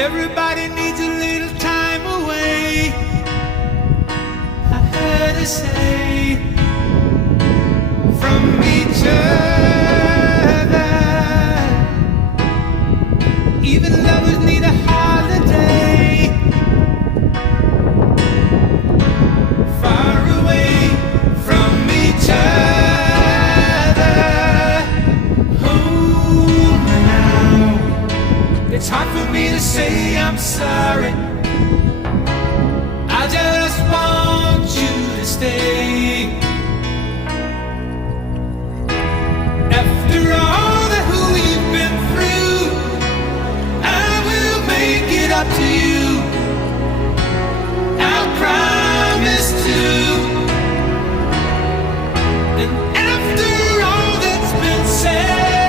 Everybody needs a little time away, I heard her say, from each other. Even lovers need a holiday, far away from each other. Hold me now, it's hard for me to say I'm sorry. I just want you to stay. After all